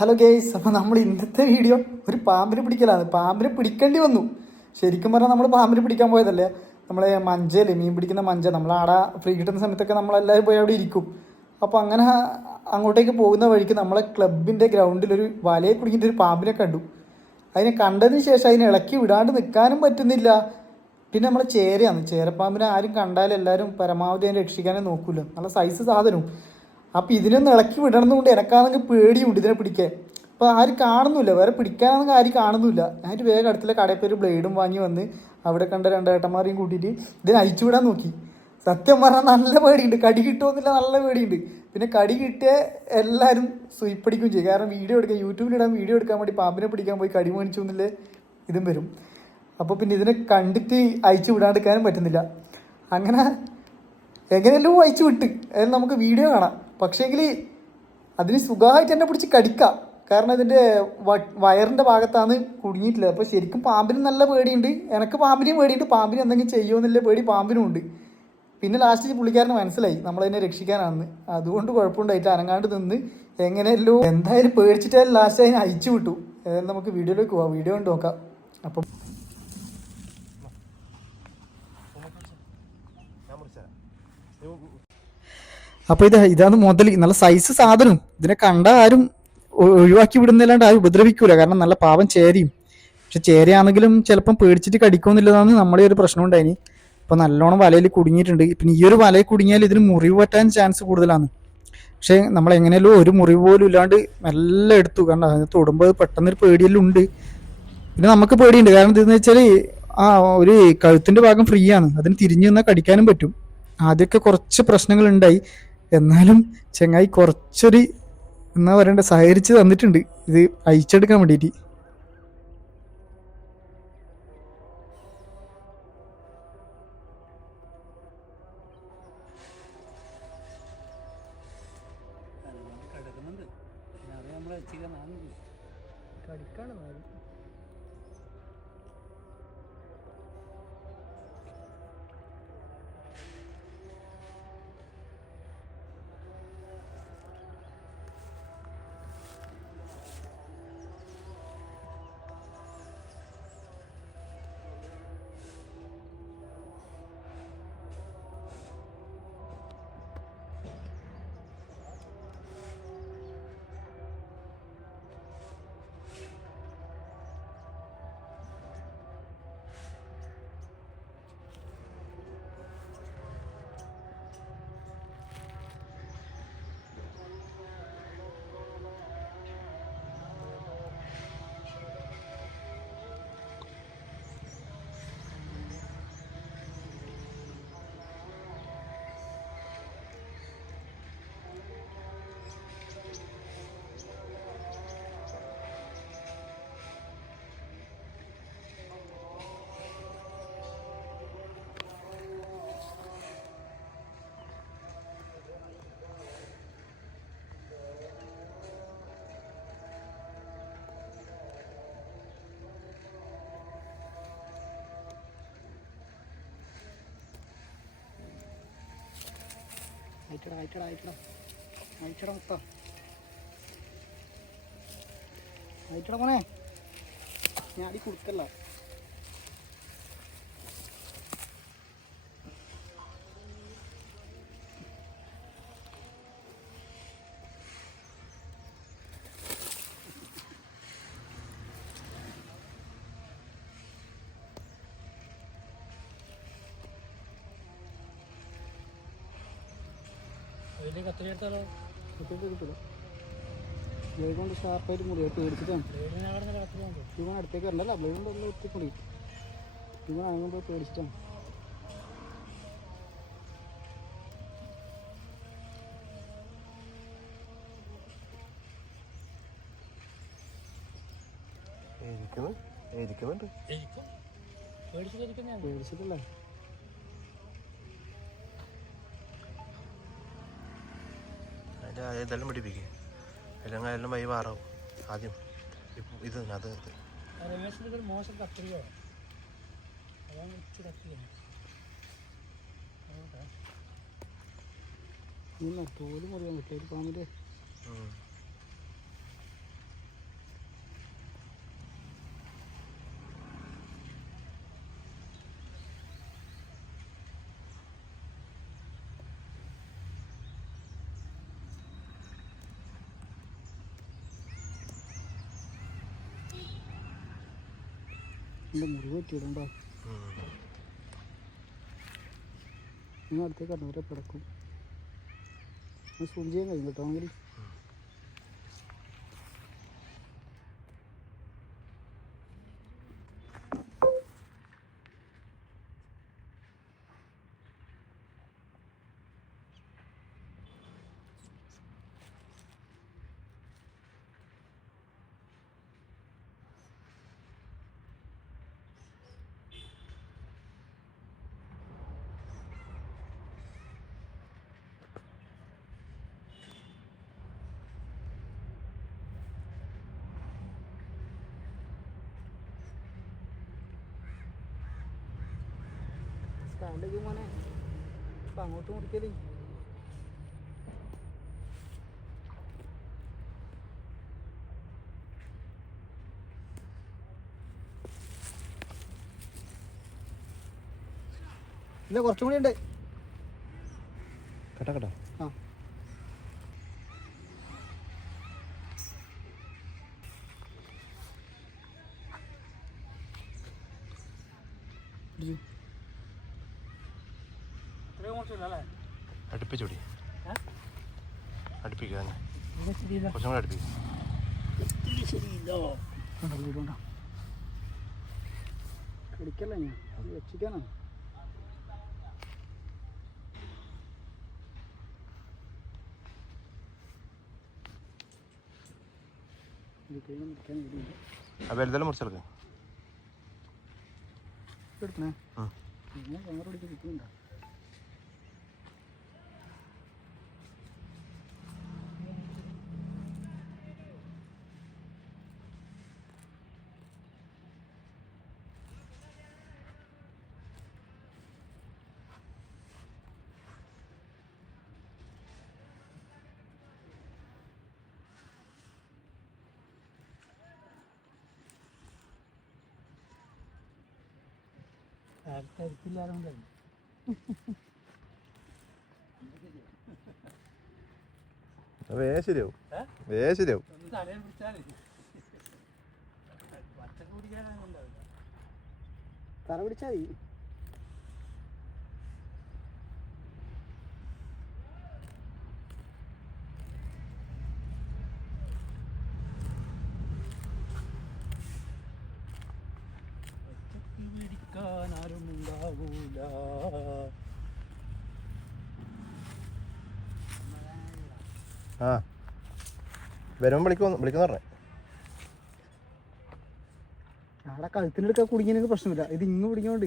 Hello guys, അപ്പോൾ നമ്മൾ ഇന്നത്തെ വീഡിയോ ഒരു പാമ്പിനെ പിടിക്കലാണ്. പാമ്പിനെ പിടിക്കേണ്ടി വന്നു. ശരിക്കും പറഞ്ഞാൽ നമ്മൾ പാമ്പിനെ പിടിക്കാൻ പോയതല്ലേ. നമ്മളെ മഞ്ചയില്ലേ, മീൻ പിടിക്കുന്ന മഞ്ച, നമ്മളാടെ ഫ്രീ കിട്ടുന്ന സമയത്തൊക്കെ നമ്മളെല്ലാവരും പോയി അവിടെ ഇരിക്കും. അപ്പോൾ അങ്ങനെ അങ്ങോട്ടേക്ക് പോകുന്ന വഴിക്ക് നമ്മളെ ക്ലബിൻ്റെ ഗ്രൗണ്ടിലൊരു വലയെ കുടുങ്ങിയിട്ട് ഒരു പാമ്പിനെ കണ്ടു. അതിനെ കണ്ടതിന് ശേഷം അതിനെ ഇളക്കി വിടാണ്ട് നിൽക്കാനും പറ്റുന്നില്ല. പിന്നെ നമ്മളെ ചേരയാണ്, ചേരപ്പാമ്പിനെ ആരും കണ്ടാലും എല്ലാവരും പരമാവധി അതിനെ രക്ഷിക്കാനേ നോക്കൂല്ലോ, നല്ല സൈസ് സാധനവും. അപ്പോൾ ഇതിനൊന്ന് ഇളക്കി വിടണമെന്നുകൊണ്ട് എനക്കാണെങ്കിൽ പേടിയുണ്ട് ഇതിനെ പിടിക്കാൻ. അപ്പോൾ ആരും കാണുന്നില്ല, വേറെ പിടിക്കാനാണെങ്കിൽ ആരും കാണുന്നില്ല. ഞാനൊരു വേഗം അടുത്തുള്ള കടയിൽ പോയി ഒരു ബ്ലേഡും വാങ്ങി വന്ന് അവിടെ കണ്ട രണ്ട് ഏട്ടന്മാരെയും കൂട്ടിയിട്ട് ഇതിനെ അയച്ചു വിടാൻ നോക്കി. സത്യം പറഞ്ഞാൽ നല്ല പേടിയുണ്ട്, കടി കിട്ടുമെന്നില്ല, നല്ല പേടിയുണ്ട്. പിന്നെ കടി കിട്ടിയ എല്ലാവരും സുയിപ്പടിക്കുകയും ചെയ്യും. കാരണം വീഡിയോ എടുക്കാൻ, യൂട്യൂബിലിടാൻ വീഡിയോ എടുക്കാൻ വേണ്ടി പാമ്പിനെ പിടിക്കാൻ പോയി കടി മേടിച്ചു എന്നില്ലേ ഇതും വരും. അപ്പോൾ പിന്നെ ഇതിനെ കണ്ടിട്ട് അയച്ചു വിടാണ്ടിരിക്കാനും പറ്റുന്നില്ല. അങ്ങനെ എങ്ങനെയല്ലോ അയച്ചു വിട്ട് അതിൽ നമുക്ക് വീഡിയോ കാണാം. പക്ഷേങ്കിൽ അതിന് സുഖമായിട്ട് എന്നെ പിടിച്ച് കടിക്കാം. കാരണം ഇതിൻ്റെ വയറിൻ്റെ ഭാഗത്താണ് കുടുങ്ങിയിട്ടില്ല. അപ്പോൾ ശരിക്കും പാമ്പിന് നല്ല പേടിയുണ്ട്, എനിക്ക് പാമ്പിനെയും പേടിയുണ്ട്. പാമ്പിന് എന്തെങ്കിലും ചെയ്യുമെന്നില്ല പേടി പാമ്പിനും ഉണ്ട്. പിന്നെ ലാസ്റ്റ് പുള്ളിക്കാരന് മനസ്സിലായി നമ്മളതിനെ രക്ഷിക്കാനാണെന്ന്. അതുകൊണ്ട് കുഴപ്പമുണ്ടായിട്ട് അനങ്ങാണ്ട് നിന്ന് എങ്ങനെയല്ലോ എന്തായാലും പേടിച്ചിട്ടായാലും ലാസ്റ്റ് അതിനെ അയച്ചു വിട്ടു. ഏതായാലും നമുക്ക് വീഡിയോയിലേക്ക് പോവാം, വീഡിയോ കൊണ്ട് നോക്കാം. അപ്പം അപ്പോൾ ഇതാണ് മുതൽ, നല്ല സൈസ് സാധനം. ഇതിനെ കണ്ട ആരും ഒഴിവാക്കി വിടുന്നില്ലാണ്ട് ആരും ഉപദ്രവിക്കൂല, കാരണം നല്ല പാവം ചേരയും. പക്ഷെ ചേരയാണെങ്കിലും ചിലപ്പം പേടിച്ചിട്ട് കടിക്കുമെന്നില്ലതാണ് നമ്മളെ ഒരു പ്രശ്നം ഉണ്ടായിന്. അപ്പോൾ നല്ലോണം വലയിൽ കുടുങ്ങിയിട്ടുണ്ട്. പിന്നെ ഈ ഒരു വലയിൽ കുടുങ്ങിയാൽ ഇതിന് മുറിവ് പറ്റാൻ ചാൻസ് കൂടുതലാണ്. പക്ഷേ നമ്മൾ എങ്ങനെയല്ലോ ഒരു മുറിവ് പോലും ഇല്ലാണ്ട് മെല്ലെ എടുത്തു. കാരണം അതിന് തൊടുമ്പോൾ പെട്ടെന്നൊരു പേടിയെല്ലാം ഉണ്ട്. പിന്നെ നമുക്ക് പേടിയുണ്ട്, കാരണം എന്താണെന്ന് വെച്ചാൽ ഒരു കഴുത്തിൻ്റെ ഭാഗം ഫ്രീ ആണ്, അതിന് തിരിഞ്ഞു നിന്നാൽ കടിക്കാനും പറ്റും. ആദ്യമൊക്കെ കുറച്ച് പ്രശ്നങ്ങളുണ്ടായി, എന്നാലും ചെങ്ങായി കുറച്ചൊരു എന്നാ പറയണ്ട സഹകരിച്ച് തന്നിട്ടുണ്ട് ഇത് അയച്ചെടുക്കാൻ വേണ്ടിയിട്ട്. അയച്ചടാ മോനെ, ഞാടി കൊടുക്കല്ല. കിട്ടില്ല, ബ്ലേഡ് കൊണ്ട് ഷാർപ്പായിട്ട് മുറിയ പേടിച്ചിട്ടാണ്. ഇവൻ അടുത്തേക്ക് വരണ്ടല്ല, ബ്ലേഡ് കൊണ്ട് ഒന്ന് ഒത്തിപ്പൊടി ഇവൻ അങ്ങനെ പോയി പേടിച്ചിട്ടാണ്. പേടിച്ചിട്ടല്ലേ ഇതെല്ലാം പിടിപ്പിക്കുക, എല്ലാം എല്ലാം വൈ മാറാവും. ആദ്യം ഇത് അത് മോശം കത്തിരിയോ തോല് മുറിയാൻ പറ്റില്ല പാമ്പിൻ്റെ. എൻ്റെ മുറിവ് പറ്റിയിട്ടുണ്ടോ? നിങ്ങൾ അടുത്തേക്ക് കണ്ണൂരെ പിടക്കും. സൂം ചെയ്യാൻ കഴിയും കേട്ടോ എങ്കിൽ. സ്റ്റാൻഡ് മോനെ അപ്പം അങ്ങോട്ട് മുറിക്കല്. ഇല്ല കുറച്ചും കൂടി ഉണ്ട്. കേട്ടോ കേട്ടോ. ആ അടുപ്പിച്ചോടി, അടുപ്പിക്കുക കുറച്ചും കൂടെ അടുപ്പിക്കുക. കടിക്കല്ല ഞാൻ വെച്ചിട്ടാണ്. വലുതെല്ലാം മുറിച്ചെടുക്കുക. എടുക്കണേ ക്യാമറ പിടിച്ച് കിട്ടുന്നുണ്ടോ? ശരിയാവും, ശരിയാവും. തറ പിടിച്ചാൽ മതി. ആരും ഉണ്ടാവൂല. ആ വരുമ്പം വിളിക്കുന്ന പറഞ്ഞേ. അവിടെ കഴുത്തിനെടുക്കാൻ കുടുങ്ങിയെങ്കിൽ പ്രശ്നമില്ല. ഇത് ഇങ്ങ് പിടിക്കുന്നോണ്ട്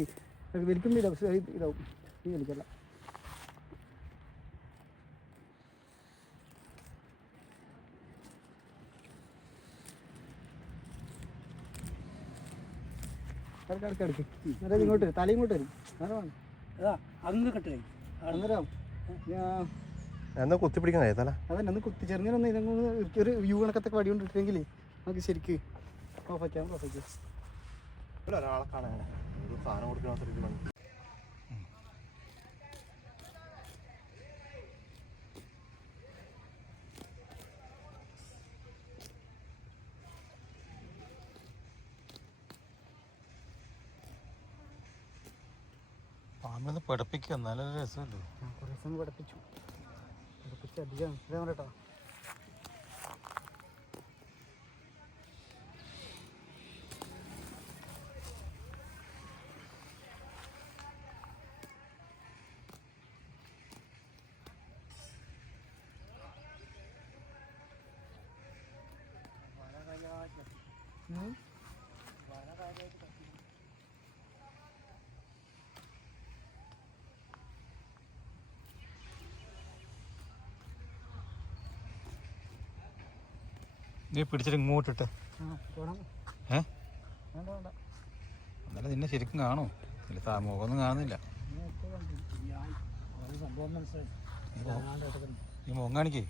വലിക്കുന്നില്ല. ഇതാവും ഈ വലിക്കല്ല. അടുക്ക് എന്നിട്ട് ഇങ്ങോട്ട് തല ഇങ്ങോട്ട് വരും. അങ്ങ് കെട്ടേ അന്നേരം എന്നാ കുത്തി പിടിക്കാൻ തല അതന്നെ ഒന്ന് കുത്തി ചെറുങ്ങനെ ഇതങ്ങ് ഒരു വ്യൂ കണക്കത്തെ വടി കൊണ്ടിട്ടെങ്കിൽ നമുക്ക് ശരിക്ക് ഓഫാക്കാം. ഒരാളെ കാണാൻ സാധനം കൊടുക്കുന്ന പാമ്പിനെ പഠിപ്പിക്കുക, നല്ല രസമല്ലോ. കുറേ ദിവസം പഠിപ്പിച്ചു അധികം ഇതാ കേട്ടോ. നീ പിടിച്ചിട്ട് ഇങ്ങോട്ടിട്ട് എന്നാലും നിന്നെ ശരിക്കും കാണോ? ഇല്ല മുഖമൊന്നും കാണുന്നില്ല. നീ മുഖം കാണിക്കേ.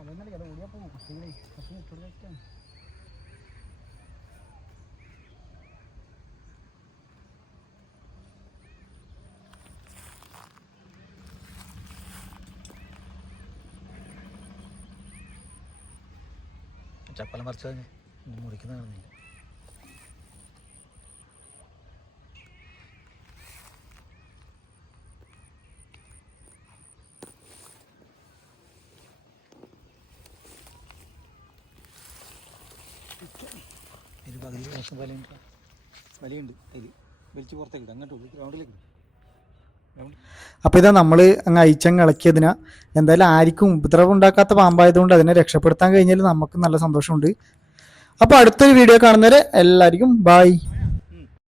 അതെന്നല്ലേ ഓടിയപ്പോ കുട്ടികളെ കുറച്ച് ഇട്ടുകൊടുക്കാൻ. ചപ്പലം പറിച്ചു കഴിഞ്ഞു മുറിക്കുന്ന കാണുന്നില്ല. ഇതിൽ പകുതി ദിവസം വലയുണ്ട്, വലിയുണ്ട് അതിൽ വലിച്ച് പുറത്തേക്ക് അങ്ങോട്ട് ഗ്രൗണ്ടിലേക്ക്. അപ്പോൾ ഇതാ നമ്മൾ അങ്ങ് അയച്ചങ്ങ് ഇളക്കിയതിനാ. എന്തായാലും ആർക്കും ഉപദ്രവം ഉണ്ടാക്കാത്ത പാമ്പായതുകൊണ്ട് അതിനെ രക്ഷപ്പെടുത്താൻ കഴിഞ്ഞാൽ നമുക്ക് നല്ല സന്തോഷമുണ്ട്. അപ്പോൾ അടുത്തൊരു വീഡിയോ കാണുന്നവരെ എല്ലാവർക്കും ബായ്.